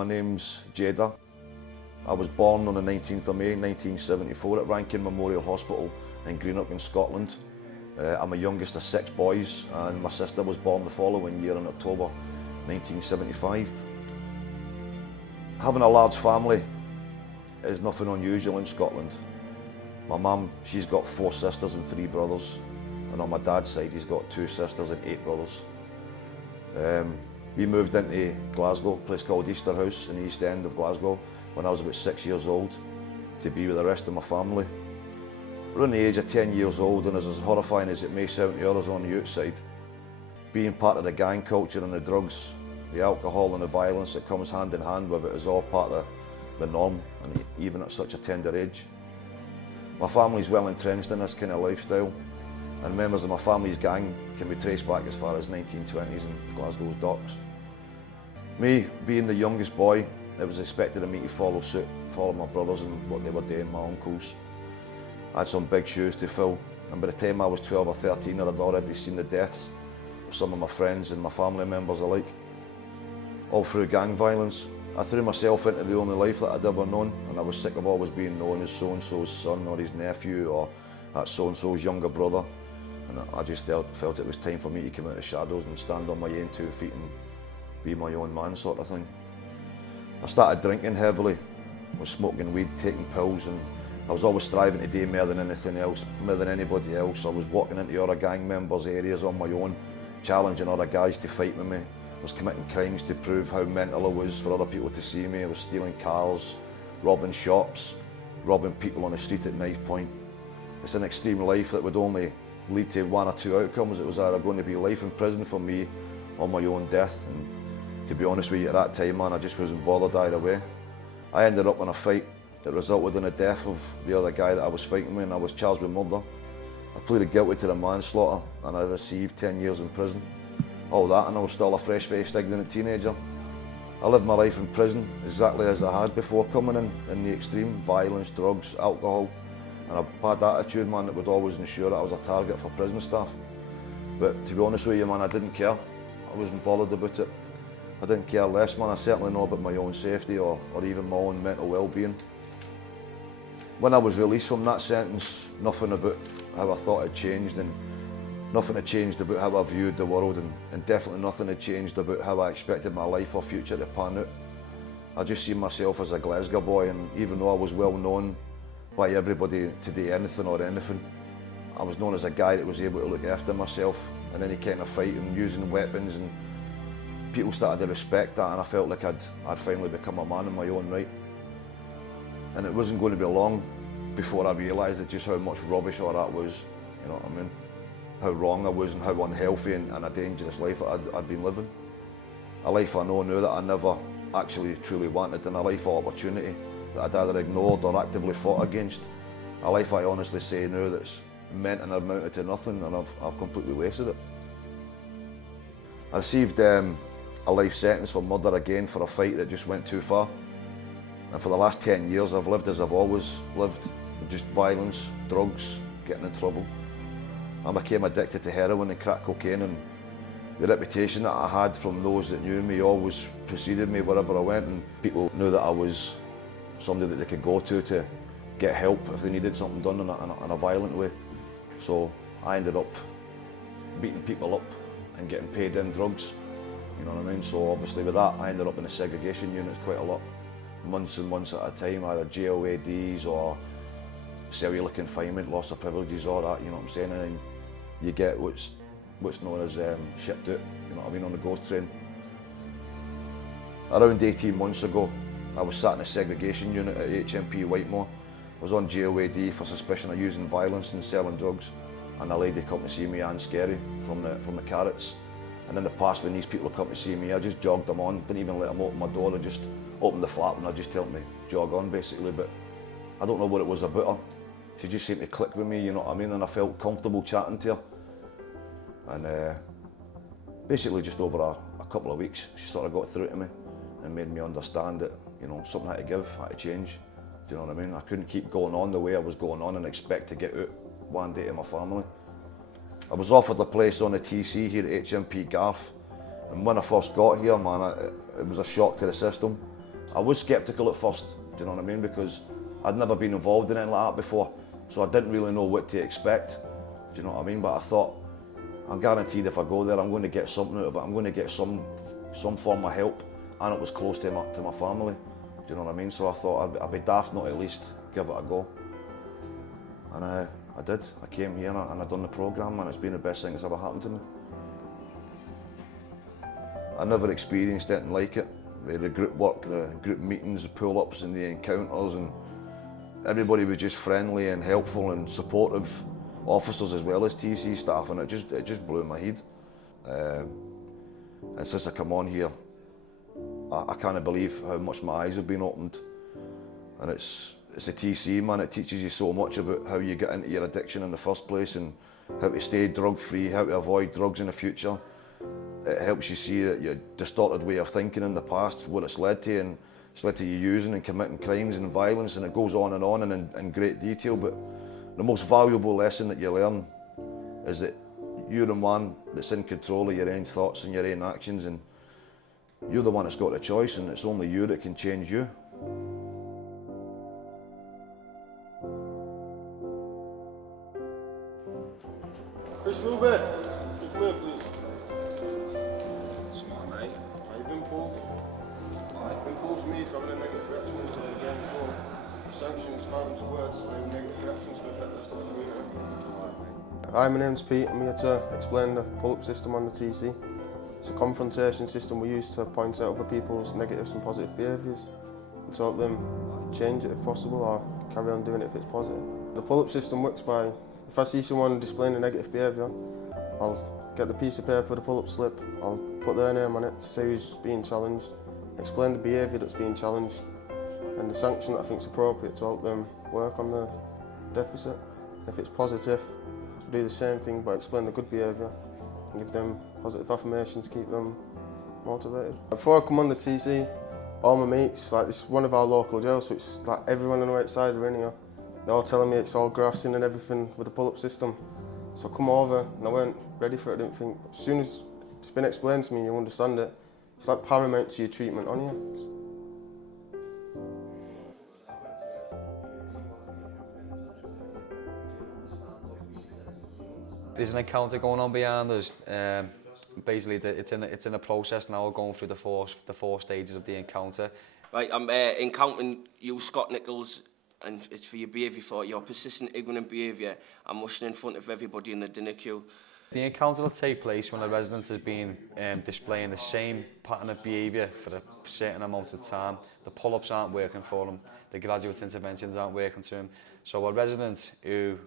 my name's Jada. I was born on the 19th of May 1974 at Rankin Memorial Hospital in Greenock in Scotland. I'm the youngest of 6 boys, and my sister was born the following year in October 1975. Having a large family is nothing unusual in Scotland. My mum, she's got 4 sisters and 3 brothers, and on my dad's side he's got 2 sisters and 8 brothers. We moved into Glasgow, a place called Easterhouse in the East End of Glasgow when I was about 6 years old to be with the rest of my family. Around the age of 10 years old, and as horrifying as it may sound to others on the outside, being part of the gang culture and the drugs, the alcohol and the violence that comes hand in hand with it is all part of the norm, and even at such a tender age. My family's well entrenched in this kind of lifestyle, and members of my family's gang can be traced back as far as 1920s in Glasgow's docks. Me, being the youngest boy, it was expected of me to follow suit, follow my brothers and what they were doing, my uncles. I had some big shoes to fill, and by the time I was 12 or 13 I'd already seen the deaths of some of my friends and my family members alike. All through gang violence. I threw myself into the only life that I'd ever known, and I was sick of always being known as so-and-so's son or his nephew or that so-and-so's younger brother. And I just felt it was time for me to come out of the shadows and stand on my own 2 feet and be my own man, sort of thing. I started drinking heavily. I was smoking weed, taking pills, and I was always striving to do more than anything else, more than anybody else. I was walking into other gang members' areas on my own, challenging other guys to fight with me. I was committing crimes to prove how mental I was for other people to see me. I was stealing cars, robbing shops, robbing people on the street at knife point. It's an extreme life that would only lead to 1 or 2 outcomes. It was either going to be life in prison for me or my own death. And to be honest with you, at that time, man, I just wasn't bothered either way. I ended up in a fight that resulted in the death of the other guy that I was fighting with, and I was charged with murder. I pleaded guilty to the manslaughter, and I received 10 years in prison. All that, and I was still a fresh-faced, ignorant teenager. I lived my life in prison exactly as I had before coming in the extreme, violence, drugs, alcohol, and a bad attitude, man, that would always ensure that I was a target for prison staff. But to be honest with you, man, I didn't care. I wasn't bothered about it. I didn't care less, man. I certainly know about my own safety or even my own mental well-being. When I was released from that sentence, nothing about how I thought had changed, and nothing had changed about how I viewed the world, and definitely nothing had changed about how I expected my life or future to pan out. I just seen myself as a Glasgow boy, and even though I was well known by everybody to do anything or anything, I was known as a guy that was able to look after myself in any kind of fight and using weapons, and people started to respect that, and I felt like I'd finally become a man in my own right. And it wasn't going to be long before I realised just how much rubbish all that was, you know what I mean? How wrong I was and how unhealthy and a dangerous life I'd been living. A life I know now that I never actually truly wanted, and a life of opportunity that I'd either ignored or actively fought against. A life I honestly say now that's meant and amounted to nothing, and I've completely wasted it. I received a life sentence for murder again for a fight that just went too far. And for the last 10 years I've lived as I've always lived, just violence, drugs, getting in trouble. I became addicted to heroin and crack cocaine, and the reputation that I had from those that knew me always preceded me wherever I went, and people knew that I was somebody that they could go to get help if they needed something done in a violent way. So I ended up beating people up and getting paid in drugs, you know what I mean? So obviously with that I ended up in the segregation units quite a lot. Months and months at a time, either jail ADs or cellular confinement, loss of privileges, all that, you know what I'm saying? And you get what's known as shipped out, you know what I mean, on the ghost train. Around 18 months ago, I was sat in a segregation unit at HMP Wymott. I was on jail AD for suspicion of using violence and selling drugs, and a lady come to see me, Anne Scary, from the Carrots. And in the past, when these people come to see me, I just jogged them on, didn't even let them open my door, I just opened the flap and I just told them to jog on basically. But I don't know what it was about her. She just seemed to click with me, you know what I mean, and I felt comfortable chatting to her. And basically just over a couple of weeks, she sort of got through to me and made me understand that, you know, something had to give, had to change. Do you know what I mean? I couldn't keep going on the way I was going on and expect to get out one day to my family. I was offered a place on the TC here at HMP Garth, and when I first got here, man, it was a shock to the system. I was sceptical at first, do you know what I mean? Because I'd never been involved in anything like that before, so I didn't really know what to expect, do you know what I mean? But I thought, I'm guaranteed if I go there, I'm going to get something out of it. I'm going to get some form of help, and it was close to my family, do you know what I mean? So I thought I'd be daft not at least give it a go. And I did. I came here and I done the programme, and it's been the best thing that's ever happened to me. I never experienced anything like it. The group work, the group meetings, the pull-ups and the encounters, and everybody was just friendly and helpful and supportive, officers as well as TC staff, and it just blew my head. And since I come on here, I can't believe how much my eyes have been opened. And it's a TC, man. It teaches you so much about how you get into your addiction in the first place and how to stay drug-free, how to avoid drugs in the future. It helps you see that your distorted way of thinking in the past, what it's led to, and it's led to you using and committing crimes and violence, and it goes on and in great detail. But the most valuable lesson that you learn is that you're the one that's in control of your own thoughts and your own actions, and you're the one that's got the choice, and it's only you that can change you. Chris Wilbert, come here please. What's my mate? You've been pulled. You've been pulled for me for having a negative reaction to the game before. Sanctions, violence, words, and negative reactions can affect us to the community. Hi, my name's Pete. I'm here to explain the pull-up system on the TC. It's a confrontation system we use to point out other people's negatives and positive behaviours and to help them change it if possible, or carry on doing it if it's positive. The pull-up system works by, if I see someone displaying a negative behaviour, I'll get the piece of paper, the pull-up slip, I'll put their name on it to say who's being challenged, explain the behaviour that's being challenged, and the sanction that I think is appropriate to help them work on the deficit. If it's positive, we'll do the same thing but explain the good behaviour and give them positive affirmation to keep them motivated. Before I come on the TC, all my mates, like this is one of our local jails, so it's like everyone on the outside are in here. They're all telling me it's all grassing and everything with the pull-up system. So I come over and I weren't ready for it, I didn't think. But as soon as it's been explained to me, you understand it. It's like paramount to your treatment on you. There's an encounter going on behind us. Basically, it's in a process now of going through the four stages of the encounter. Right, I'm encountering you, Scott Nichols, and it's for your behaviour, for your persistent ignorant behaviour. I'm mushing in front of everybody in the dinner queue. The encounter will take place when a resident has been displaying the same pattern of behaviour for a certain amount of time. The pull-ups aren't working for them, the graduate interventions aren't working to them. So a resident who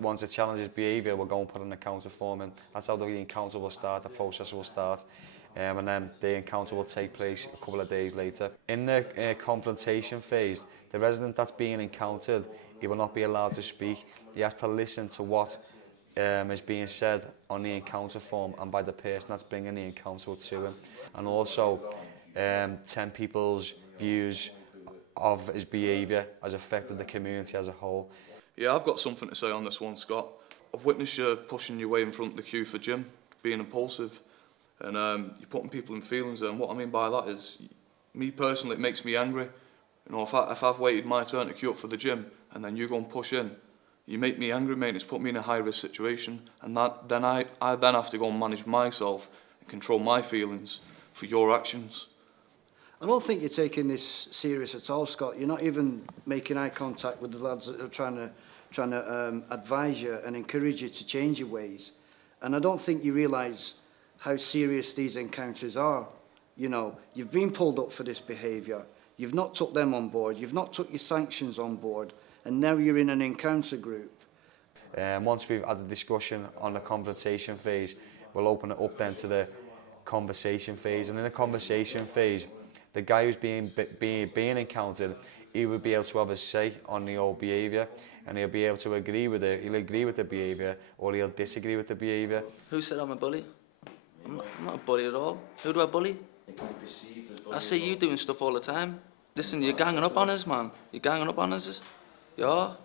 wants to challenge his behaviour will go and put an encounter form in. That's how the encounter will start, the process will start. And then the encounter will take place a couple of days later. In the confrontation phase, the resident that's being encountered, he will not be allowed to speak. He has to listen to what is being said on the encounter form and by the person that's bringing the encounter to him. And also 10 people's views of his behaviour has affected the community as a whole. Yeah, I've got something to say on this one, Scott. I've witnessed you pushing your way in front of the queue for gym, being impulsive, and you're putting people in feelings there. And what I mean by that is, me personally, it makes me angry. You know, if I've waited my turn to queue up for the gym and then you go and push in, you make me angry, mate. It's put me in a high-risk situation, and then I then have to go and manage myself and control my feelings for your actions. I don't think you're taking this serious at all, Scott. You're not even making eye contact with the lads that are trying to advise you and encourage you to change your ways. And I don't think you realise how serious these encounters are. You know, you've been pulled up for this behaviour. You've not took them on board. You've not took your sanctions on board. And now you're in an encounter group. Once we've had a discussion on the confrontation phase, we'll open it up then to the conversation phase. And in the conversation phase, the guy who's being encountered, he will be able to have a say on the old behaviour, and he'll be able to agree with it. He'll agree with the behaviour, or he'll disagree with the behaviour. Who said I'm a bully? I'm not a bully at all. Who do I bully? I see you doing stuff all the time. Listen, you're ganging up on us, man. You're ganging up on us. You are.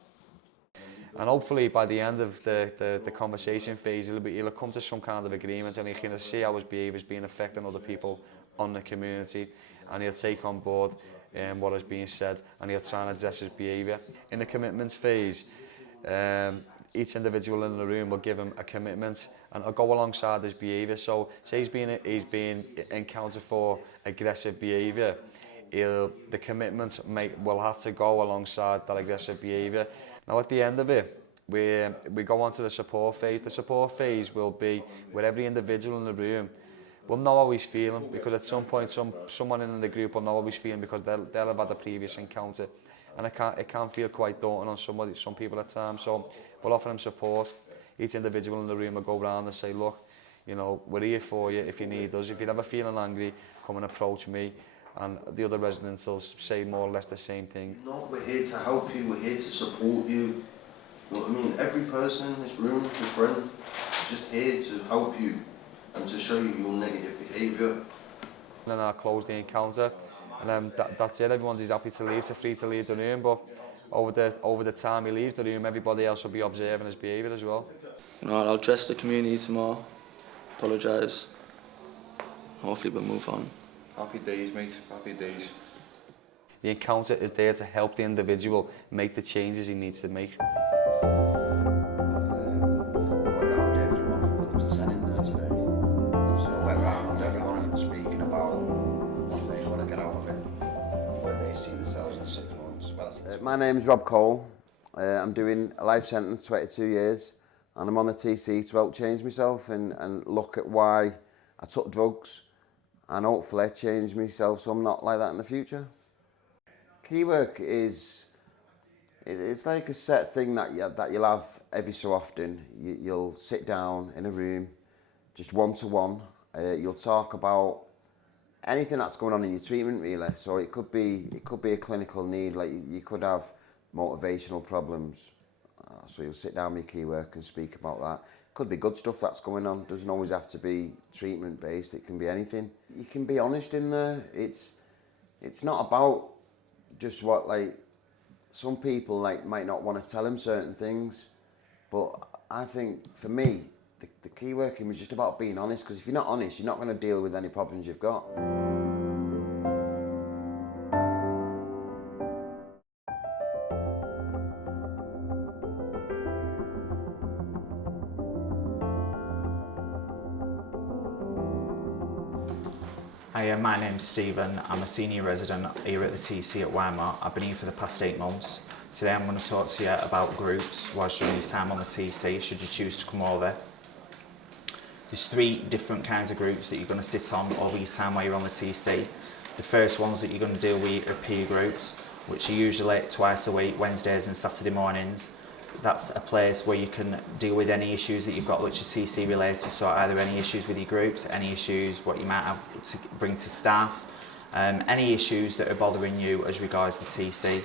And hopefully by the end of the conversation phase, he'll come to some kind of agreement, and he's going to see how his behaviour is being affecting other people on the community, and he'll take on board what is being said, and he'll try and address his behaviour. In the commitment phase, each individual in the room will give him a commitment and it'll go alongside his behaviour. So say he's being encountered for aggressive behaviour, the commitment will have to go alongside that aggressive behaviour. Now at the end of it, we go on to the support phase. The support phase will be where every individual in the room will know how he's feeling, because at some point someone in the group will know how he's feeling because they'll have had a previous encounter, and it can feel quite daunting on some people at times. So we'll offer them support. Each individual in the room will go around and say, look, you know, we're here for you if you need us. If you're ever feeling angry, come and approach me. And the other residents will say more or less the same thing. No, we're here to help you, we're here to support you. You know what I mean? Every person in this room is your friend, just here to help you and to show you your negative behaviour. And then I'll close the encounter, and that's it. Everyone's happy to leave, so free to leave the room, but over the time he leaves the room, everybody else will be observing his behaviour as well. You know, I'll address the community tomorrow, apologise, hopefully we'll move on. Happy days, mate, happy days. The encounter is there to help the individual make the changes he needs to make. Speaking about what they want to get out of it, where they see themselves in 6 months. My name's Rob Cole. I'm doing a life sentence, 22 years, and I'm on the TC to help change myself and look at why I took drugs and hopefully change myself so I'm not like that in the future. Key work it's like a set thing that you'll have every so often. You'll sit down in a room, just one-to-one. You'll talk about anything that's going on in your treatment, really. So it could be a clinical need, like you could have motivational problems. So you'll sit down with your key work and speak about that. Could be good stuff that's going on. Doesn't always have to be treatment based. It can be anything. You can be honest in there. It's not about just what, like, some people might not want to tell him certain things, but I think for me, the key working was just about being honest, because if you're not honest, you're not going to deal with any problems you've got. Hi, my name's Stephen. I'm a senior resident here at the TC at Wymott. I've been here for the past 8 months. Today I'm going to talk to you about groups whilst you're in your time on the TC, should you choose to come over. There's 3 different kinds of groups that you're going to sit on over your time while you're on the TC. The first ones that you're going to deal with are peer groups, which are usually twice a week, Wednesdays and Saturday mornings. That's a place where you can deal with any issues that you've got which are TC related, so either any issues with your groups, any issues what you might have to bring to staff, any issues that are bothering you as regards the TC.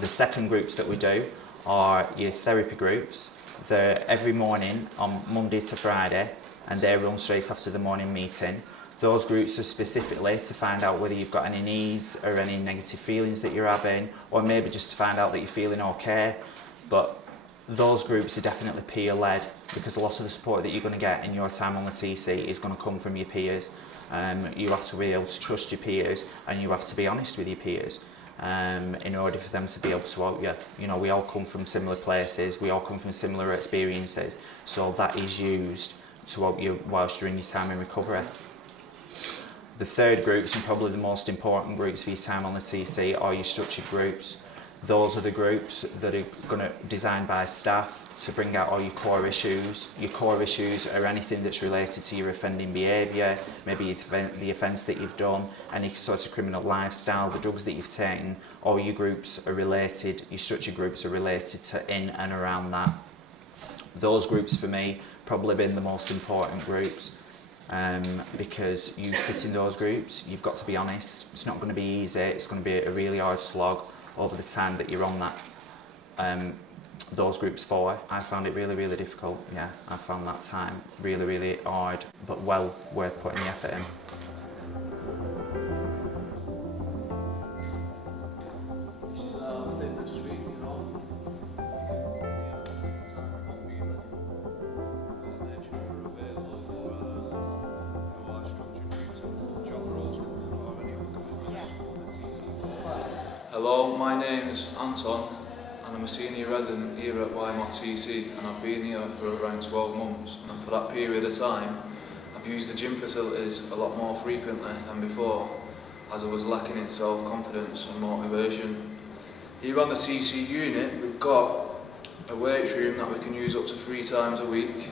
The second groups that we do are your therapy groups. They're every morning on Monday to Friday, and they run straight after the morning meeting. Those groups are specifically to find out whether you've got any needs or any negative feelings that you're having, or maybe just to find out that you're feeling okay. But those groups are definitely peer-led, because a lot of the support that you're going to get in your time on the TC is going to come from your peers. You have to be able to trust your peers, and you have to be honest with your peers. In order for them to be able to help you. You know, we all come from similar places, we all come from similar experiences, so that is used to help you whilst you're in your time in recovery. The third groups, and probably the most important groups for your time on the TC, are your structured groups. Those are the groups that are designed by staff to bring out all your core issues. Your core issues are anything that's related to your offending behaviour, maybe the offence that you've done, any sort of criminal lifestyle, the drugs that you've taken. All your groups are related, your structured groups are related to in and around that. Those groups for me probably been the most important groups, because you sit in those groups, you've got to be honest. It's not going to be easy, it's going to be a really hard slog over the time that you're on that those groups for. I found it really, really difficult. Yeah, I found that time really, really hard, but well worth putting the effort in. Hello, my name's Anton and I'm a senior resident here at Wymott TC, and I've been here for around 12 months, and for that period of time I've used the gym facilities a lot more frequently than before, as I was lacking in self-confidence and motivation. Here on the TC unit we've got a weights room that we can use up to 3 times a week.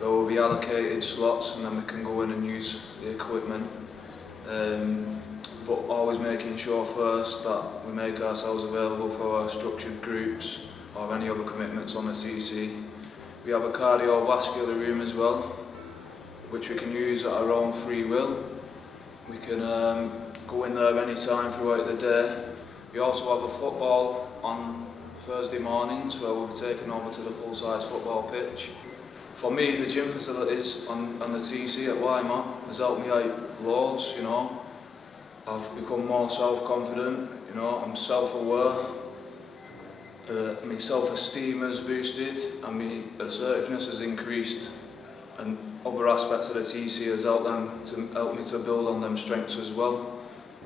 There will be allocated slots and then we can go in and use the equipment. But always making sure first that we make ourselves available for our structured groups or any other commitments on the TC. We have a cardiovascular room as well, which we can use at our own free will. We can go in there any time throughout the day. We also have a football on Thursday mornings where we'll be taken over to the full-size football pitch. For me, the gym facilities on the TC at Wymott has helped me out loads, you know. I've become more self-confident, you know, I'm self-aware. My self-esteem has boosted and my assertiveness has increased, and other aspects of the TC has helped me to build on them strengths as well.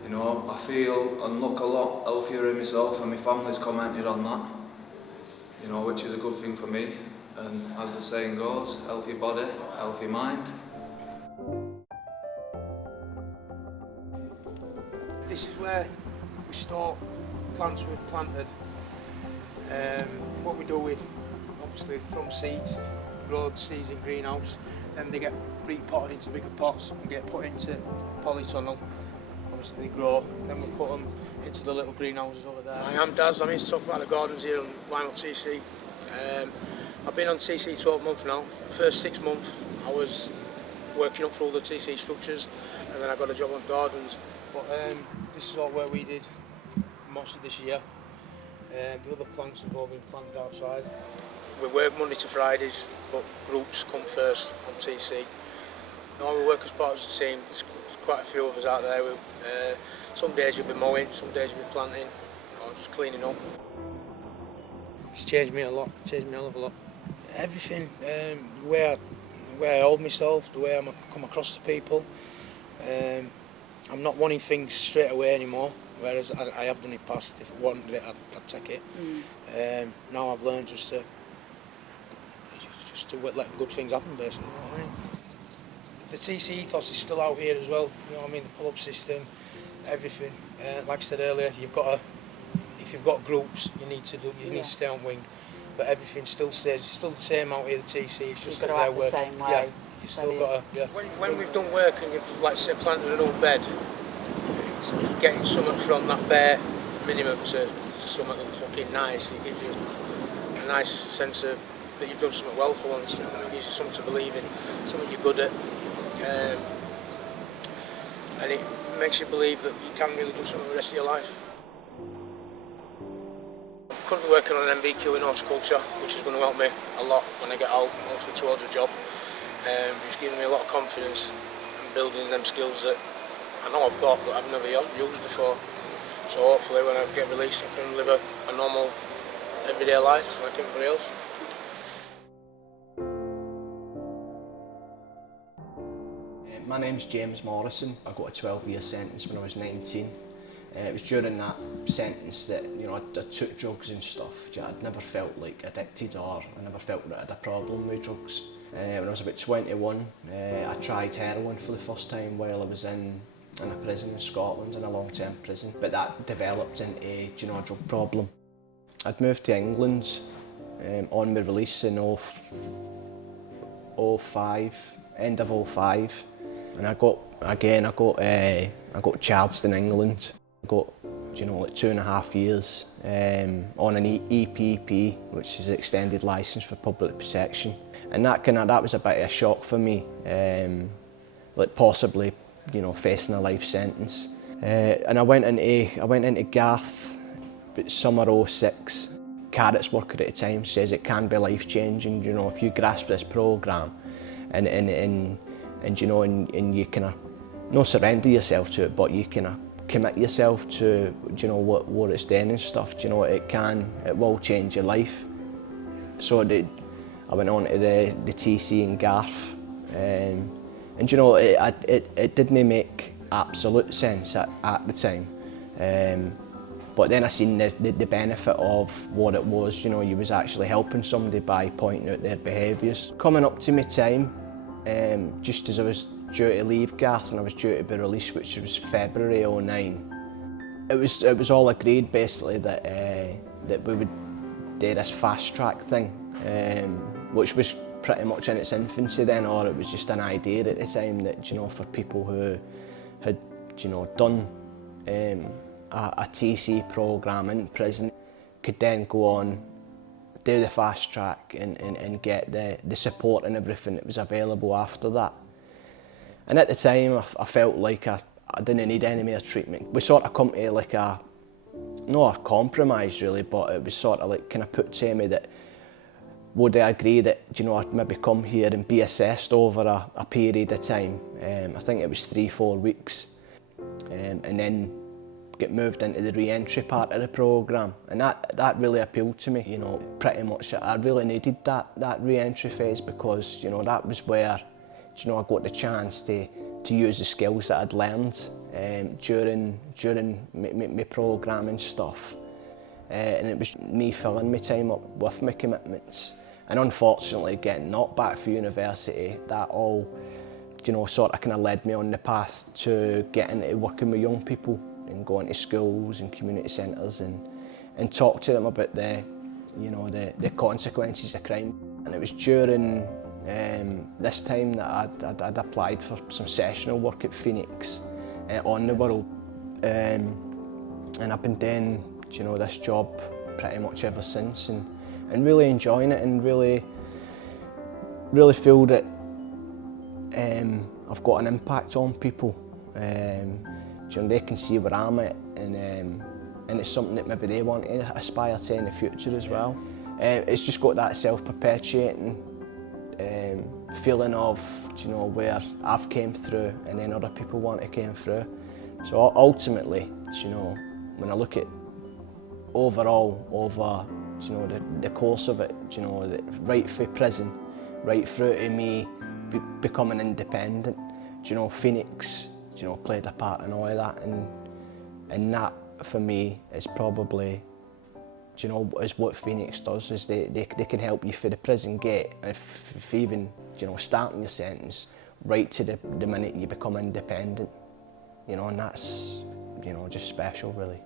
You know, I feel and look a lot healthier in myself, and my family's commented on that, you know, which is a good thing for me. And as the saying goes, healthy body, healthy mind. This is where we store plants we've planted. What we do with, obviously from seeds, grow the seeds in greenhouse, then they get repotted into bigger pots and get put into polytunnel. Obviously they grow, then we put them into the little greenhouses over there. I am Daz, I'm here to talk about the gardens here on Wymott TC. I've been on TC 12 months now. The first 6 months I was working up for all the TC structures, and then I got a job on gardens. But this is all where we did most of this year. The other plants have all been planted outside. We work Monday to Fridays, but groups come first on TC. No, we work as part of the team. There's quite a few of us out there. Some days you'll be mowing, some days you'll be planting, or just cleaning up. It's changed me a lot, changed me a hell of a lot. Everything, the way I hold myself, the way I come across to people. I'm not wanting things straight away anymore, whereas I have done it past. If I wanted it, I'd take it. Now I've learned just to let good things happen, basically. You know what I mean? The TC ethos is still out here as well. You know what I mean? The pull-up system, everything. Like I said earlier, if you've got groups, you need to stay on wing. But everything still stays. It's still the same out here. The TC. It's just you've got to act the same way. Yeah. You still got to, yeah. When we've done work and you've, like say, planted an old bed, it's getting something from that bare minimum to something that's fucking nice. It gives you a nice sense of that you've done something well for once. It gives you something to believe in, something you're good at, and it makes you believe that you can really do something the rest of your life. I'm currently working on an MVQ in horticulture, which is going to help me a lot when I get out, hopefully towards a job. It's giving me a lot of confidence and building them skills that I know I've got but I've never used before. So hopefully when I get released I can live a normal everyday life like everybody else. My name's James Morrison. I got a 12-year sentence when I was 19. It was during that sentence that, you know, I took drugs and stuff. I'd never felt like addicted, or I never felt that I had a problem with drugs. When I was about 21, I tried heroin for the first time while I was in a prison in Scotland, in a long-term prison. But that developed into a drug problem. I'd moved to England on my release in 05, end of 05, and I got charged in England. I got, like 2.5 years on an EPP, which is an extended licence for public protection. And that was a bit of a shock for me, like possibly, facing a life sentence. And I went into Garth, summer 06. Carrot's worker at the time says it can be life changing. If you grasp this programme, and you kind of not surrender yourself to it, but you kind of commit yourself to what it's doing and stuff. It will change your life. So I went on to the TC in Garth, and it didn't make absolute sense at the time. But then I seen the benefit of what it was, you know, you was actually helping somebody by pointing out their behaviours. Coming up to my time, just as I was due to leave Garth and I was due to be released, which was February '09, it was all agreed basically that that we would do this fast track thing, which was pretty much in its infancy then, or it was just an idea at the time that, you know, for people who had, you know, done a TC programme in prison could then go on, do the fast track and get the support and everything that was available after that. And at the time I felt like I didn't need any more treatment. We sort of come to like not a compromise really, but it was sort of like kind of put to me that would I agree that, you know, I'd maybe come here and be assessed over a period of time. I think it was 3-4 weeks, and then get moved into the re-entry part of the programme, and that really appealed to me. You know, pretty much I really needed that re-entry phase, because, you know, that was where, you know, I got the chance to use the skills that I'd learned during my programme and stuff, and it was me filling my time up with my commitments. And unfortunately, getting knocked back for university, that all, you know, sort of kind of led me on the path to getting into working with young people and going to schools and community centres and talk to them about the consequences of crime. And it was during this time that I'd applied for some sessional work at Phoenix on the Wirral, and I've been doing, you know, this job pretty much ever since, and really enjoying it, and really feel that I've got an impact on people. You know, they can see where I'm at, and it's something that maybe they want to aspire to in the future as well. It's just got that self-perpetuating feeling of, you know, where I've came through and then other people want to came through. So ultimately, you know, when I look at overall over, you know, the course of it, you know, right through prison, right through to me becoming independent, you know, Phoenix, you know, played a part in all of that, and that for me is probably, you know, is what Phoenix does, is they can help you through the prison gate, if even, you know, starting your sentence, right to the minute you become independent, you know, and that's, you know, just special really.